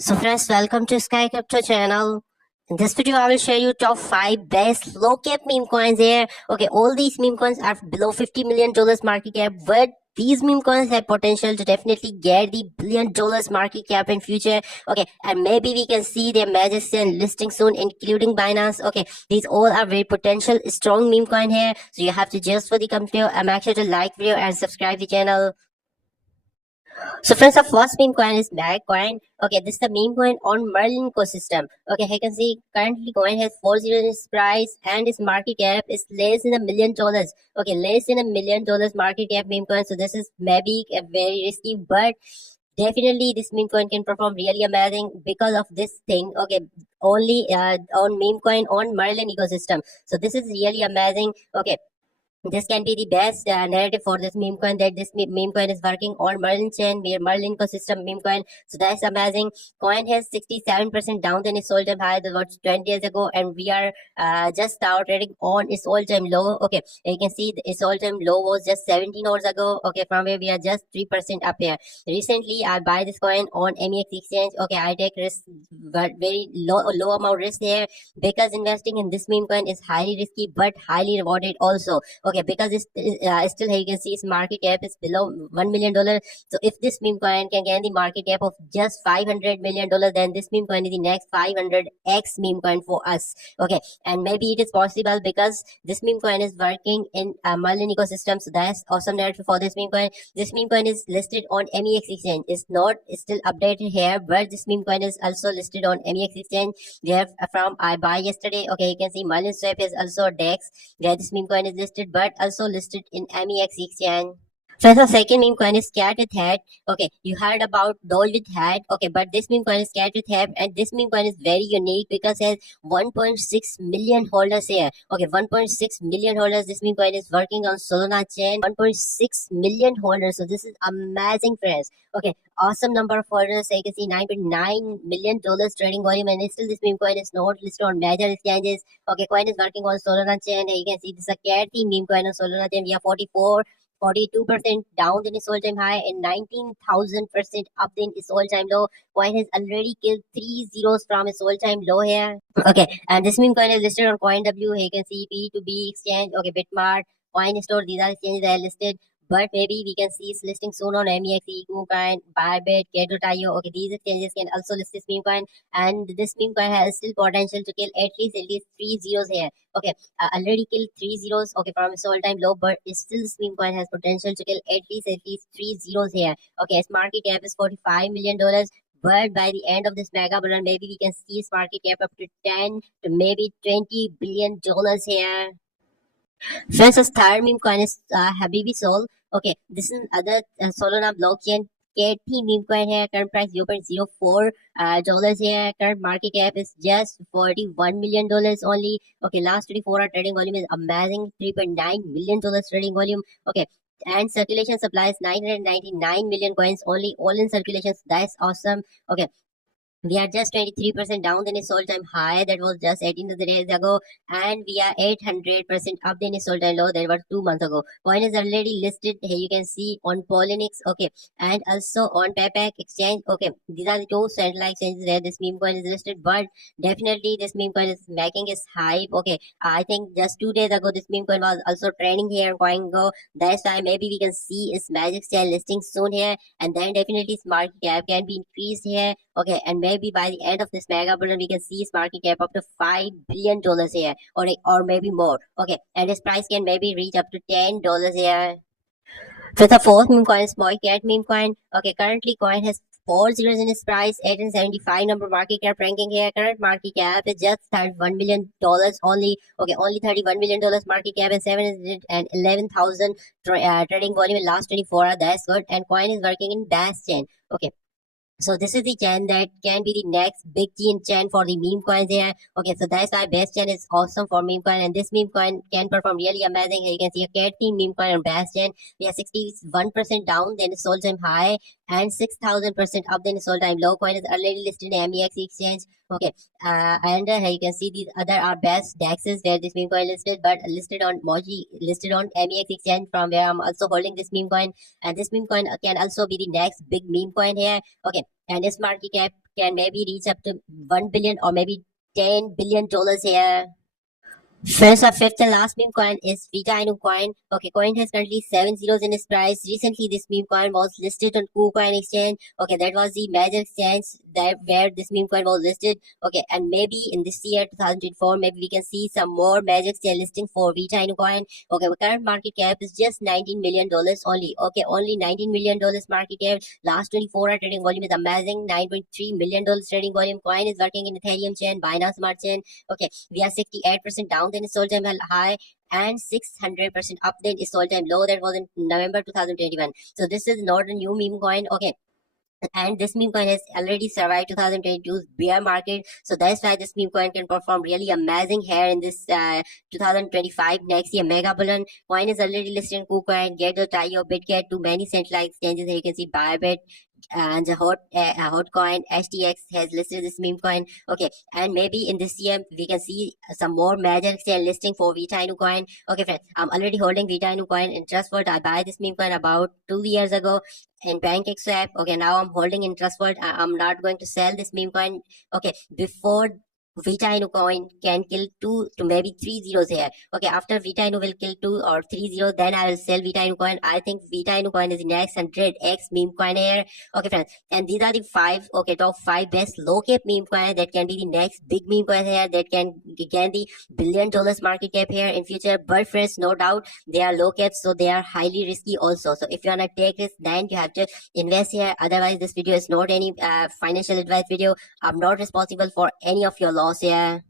So friends, welcome to Sky Crypto channel. In this video, I will show you top 5 best low cap meme coins here. Okay, all these meme coins are below $50 million market cap, but these meme coins have potential to definitely get the $1 billion market cap in future. Okay, and maybe we can see their majesty and listing soon, including Binance. Okay, these all are very potential strong meme coin here. So you have to just for the company. Make sure to like video and subscribe the channel. So friends, the first meme coin is Mag coin. Okay, this is the meme coin on Merlin ecosystem. Okay, you can see currently coin has 4 zeros in its price and its market cap is less than $1 million. Okay, less than $1 million market cap meme coin. So this is maybe a very risky, but definitely this meme coin can perform really amazing because of this thing. Okay, only on meme coin on Merlin ecosystem. So this is really amazing. Okay, this can be the best narrative for this meme coin, that this meme coin is working on Merlin chain, where Merlin ecosystem meme coin. So that's amazing. Coin has 67% down than its all-time high that was 20 years ago, and we are just now trading on its all-time low. Okay, you can see its all-time low was just 17 hours ago. Okay, from where we are just 3% up here. Recently, I buy this coin on MEX exchange. Okay, I take risk, but very low amount risk here, because investing in this meme coin is highly risky but highly rewarded also. Okay, because it's still here you can see its market cap is below $1 million. So if this meme coin can gain the market cap of just $500 million, then this meme coin is the next 500x meme coin for us. Okay, and maybe it is possible because this meme coin is working in Merlin ecosystem. So that's awesome narrative for this meme coin. This meme coin is listed on MEX exchange. It's still updated here, but this meme coin is also listed on MEX exchange. We have from I buy yesterday. Okay, you can see Merlin swap is also DEX where this meme coin is listed, but also listed in MEX exchange. So the second meme coin is cat with head. Okay, you heard about doll with head. Okay, but this meme coin is cat with head, and this meme coin is very unique because it has 1.6 million holders here. Okay, 1.6 million holders. This meme coin is working on Solana chain. 1.6 million holders. So this is amazing, friends. Okay, awesome number of holders. So you can see $9.9 million trading volume, and still this meme coin is not listed on major exchanges. Okay, coin is working on Solana chain. You can see this is a cat theme meme coin on Solana chain. We have 42% down in its all-time high and 19,000% up in its all-time low. Coin has already killed 3 zeros from its all-time low here. Okay, and this meme coin is listed on CoinW. Here you can see P2B exchange. Okay, Bitmart, CoinStore. These are exchanges that are listed. But maybe we can see its listing soon on MEX, KuCoin, Bybit, Get.io. Okay, these exchanges can also list this meme coin, and this meme coin has still potential to kill at least 3 zeros here. Okay, already killed 3 zeros. Okay, from its all-time low, but still this meme coin has potential to kill at least 3 zeros here. Okay, its market cap is $45 million. But by the end of this mega bull run, maybe we can see its market cap up to 10 to maybe $20 billion here. Friends, the third meme coin is Habibi Sol. Okay, this is other Solana blockchain. KT meme coin here, current price $0.04 dollars here. Current market cap is just $41 million only. Okay, last 24 hour trading volume is amazing, $3.9 million trading volume. Okay, and circulation supplies 999 million coins only, all in circulation. That's awesome. Okay, we are just 23% down than its all-time high that was just 18 days ago, and we are 800% up than its all-time low that was 2 months ago. Coin is already listed here, you can see on Polynix. Okay, and also on Paypack exchange. Okay, these are the two central exchanges where this meme coin is listed, but definitely this meme coin is making its hype. Okay, I think just 2 days ago this meme coin was also trending here on CoinGo. That's why maybe we can see its magic chain listing soon here, and then definitely its market cap can be increased here. Okay, and maybe by the end of this mega bull run, we can see its market cap up to $5 billion here, or maybe more. Okay, and its price can maybe reach up to $10 here. So the fourth meme coin is Cat meme coin. Okay, currently coin has 4 zeros in its price, 875 number market cap ranking here. Current market cap is just $31 million only. Okay, only $31 million market cap and 711,000 trading volume in last 24 hours. That's good. And coin is working in Bass chain. Okay, so this is the chain that can be the next big chain for the meme coins here. Okay, so that's why best chain is awesome for meme coin, and this meme coin can perform really amazing. Here you can see a cat theme meme coin on best chain. We are 61% down, then it's all time high, and 6,000% up in its all-time low. Coin is already listed in MEX exchange. Okay, and here you can see these other are best DEXs where this meme coin listed, but listed on Moji, listed on MEX exchange from where I'm also holding this meme coin. And this meme coin can also be the next big meme coin here. Okay, and this market cap can maybe reach up to 1 billion or maybe $10 billion here. Friends, our fifth and last meme coin is Vita Inu coin. Okay, coin has currently 7 zeros in its price. Recently, this meme coin was listed on KuCoin exchange. Okay, that was the major exchange that where this meme coin was listed. Okay, and maybe in this year 2024, maybe we can see some more major exchange listing for Vita Inu coin. Okay, our current market cap is just $19 million only. Okay, only $19 million market cap. Last 24-hour trading volume is amazing. $9.3 million trading volume. Coin is working in Ethereum chain, Binance Smart Chain. Okay, we are 68% down than its all-time high and 600% up than its all-time low that was in November 2021. So this is not a new meme coin. Okay, and this meme coin has already survived 2022's bear market, so that's why this meme coin can perform really amazing here in this 2025 next year mega bullion. Coin is already listed in KuCoin, Ghetto, Taio, BitGet, to many centralized exchanges. Here you can see Bybit and the Hotcoin, HTX has listed this meme coin. Okay, and maybe in this year we can see some more major exchange listing for Vita Inu coin. Okay, friends, I'm already holding Vita Inu coin in Trustwallet. I buy this meme coin about 2 years ago in PancakeSwap. Okay, now I'm holding in Trustwallet. I'm not going to sell this meme coin. Okay, before Vita Inu coin can kill 2 to maybe 3 zeros here. Okay, after Vita Inu will kill 2 or 3 zeros, then I will sell Vita Inu coin. I think Vita Inu coin is the next 100x meme coin here. Okay, friends, and these are the top 5 best low cap meme coin that can be the next big meme coin here that can get the $1 billion market cap here in future. But friends, no doubt they are low cap, so they are highly risky also. So if you wanna take risk, then you have to invest here. Otherwise, this video is not any financial advice video. I'm not responsible for any of your loss here.